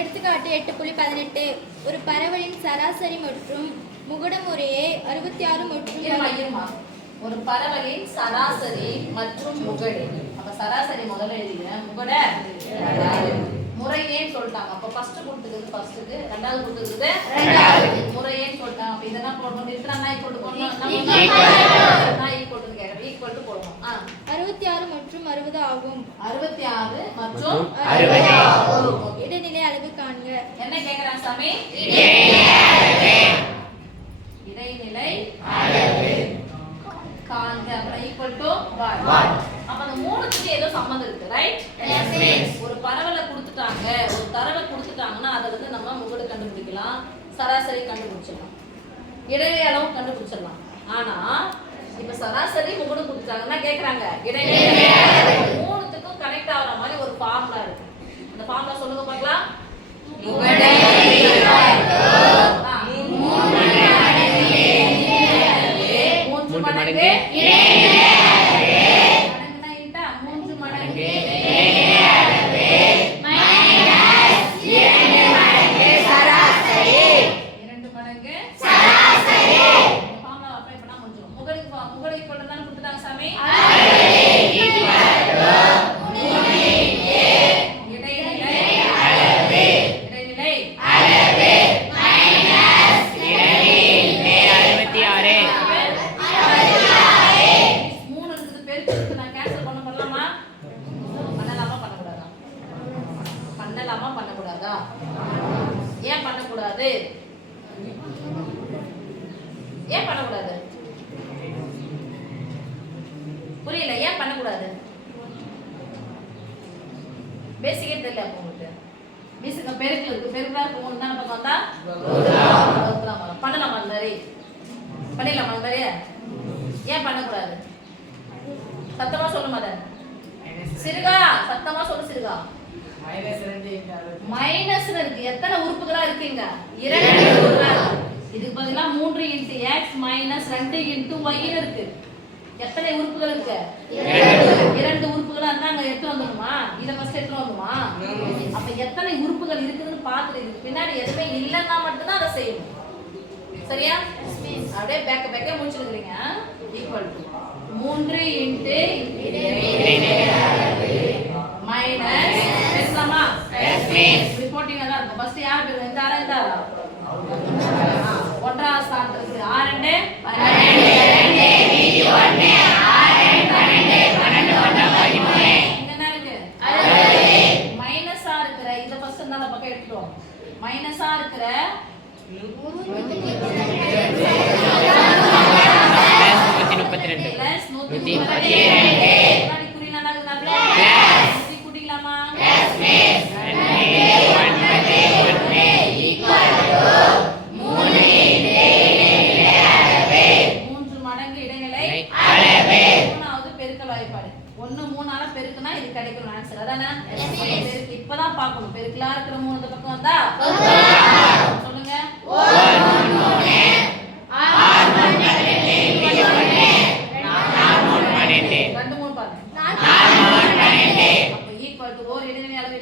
எடுத்துக்காட்டு எட்டு புள்ளி பதினெட்டு. ஒரு பரவலின் சராசரி மற்றும் முகடமுறையே அறுபத்தி ஆறு மற்றும் ஒரு பரவலின் சராசரி மற்றும் முகடு. அப்ப சராசரி முதல்ல எழுதிக்கிறேன். முகட. முறையேன்னு சொல்லிட்டாங்க? அப்ப ஃபர்ஸ்ட் கொடுத்துருக்குது ஃபர்ஸ்ட்டுக்கு ரெண்டாவது கொடுத்துருக்குது ரெண்டாவது. முறையேன்னு சொல்லிட்டாங்க? அப்ப இதெல்லாம் போடணும். இருக்கிற நாய் போட்டு போடணும். நான் ஈக்குவல் கேட்கறேன். ஈக்குவல் போடணும். ஆ. அறுபத்தி ஆறு மற்றும் அறுபது ஆகும். அறுபத்தி ஆறு மற்றும் அறுபது. Okay. என்ன கேக்குறாங்க சாமி? இடைநிலை காண்க. அப்புறம் ஈக்குவல் டு One. அப்ப அந்த மூணுத்துக்கு ஏதோ சம்மந்தம் இருக்கு ரைட். ஒரு பரவலை கொடுத்துட்டாங்க. ஒரு தரவை கொடுத்துட்டாங்கன்னா அதை வந்து நம்ம முகடு கண்டுபிடிக்கலாம் சராசரி கண்டுபிடிச்சிடலாம். இடைநிலை அளவு கண்டுபிடிச்சிடலாம். ஆனா இப்ப சராசரி முகடு கொடுத்துட்டாங்கன்னா கேக்குறாங்க இடைநிலை. மூணுத்துக்கும் கனெக்ட் ஆகுற மாதிரி ஒரு ஃபார்முலா இருக்கு. அந்த ஃபார்முலா சொல்லுங்க பார்க்கலாம். இருக்குது, நான் கேன்சல் பண்ண பண்ணலாமா? பண்ணலாமா, பண்ணக்கூடாதா? பண்ணலாமா பண்ணக்கூடாதா? ஏன் பண்ணக்கூடாது? ஏன் பண்ணக்கூடாது? புரியல ஏன் பண்ணக்கூடாது? பேசிக்கே தெரியல அப்போ உங்களுக்கு. மிஸ்ஸுங்க பெருக்குல இருக்கு. பெருக்கா இருக்கு மூணு தானே பக்கம் வந்தா? வகுக்கலாம் பண்ணலாமா அந்த மாதிரி? பண்ணிடலாமா அந்த மாதிரி? ஏன் பண்ணக்கூடாது? சத்தமா சொல்லு மதன். சிறுகா சத்தமா சொல்லு சிறுகா. மைனஸ்ல இருக்கு. எத்தனை உறுப்புகளா இருக்குங்க? இரண்டு. உறுப்புகளா. இதுக்கு பதிலா மூன்று இன்ட்டு எக்ஸ் மைனஸ் ரெண்டு இன்ட்டு ஒய்னு இருக்கு. எத்தனை உறுப்புகள் இருக்கு? இரண்டு. உறுப்புகளா இருந்தா அங்க எடுத்து வந்துடுமா இதை ஃபர்ஸ்ட் எடுத்து வந்துமா அப்ப எத்தனை உறுப்புகள் இருக்குதுன்னு பார்த்துட்டு இதுக்கு பின்னாடி எதுவுமே இல்லைன்னா மட்டும்தான் அதை செய்யணும். சரியா? அப்படியே பேக்க பேக்க முடிச்சுருக்கிறீங்க ஈக்குவல் டு மூன்று இன்ட்டு மைனஸ் பேசலாமா ரிப்போர்ட்டிங் தான் இருக்கும். ஃபர்ஸ்ட் யார் பேர்? இந்த ஆளா இந்த ஆளா ஆ, ஒன்றாவது ஸ்தானத்துக்கு ஆறு ரெண்டு? மைனஸா இருக்கிற இத ஃபர்ஸ்ட் இந்த பக்கம் எடுத்துட்டோம் மைனஸா இருக்கிற ஆன்சர் அதானே இப்பதான் பார்க்கணும். பெருக்கலா இருக்கிற மூணு பக்கம் வந்தா? சொல்லுங்க. ரெண்டு மூணு பாருங்க. அப்போ அளவு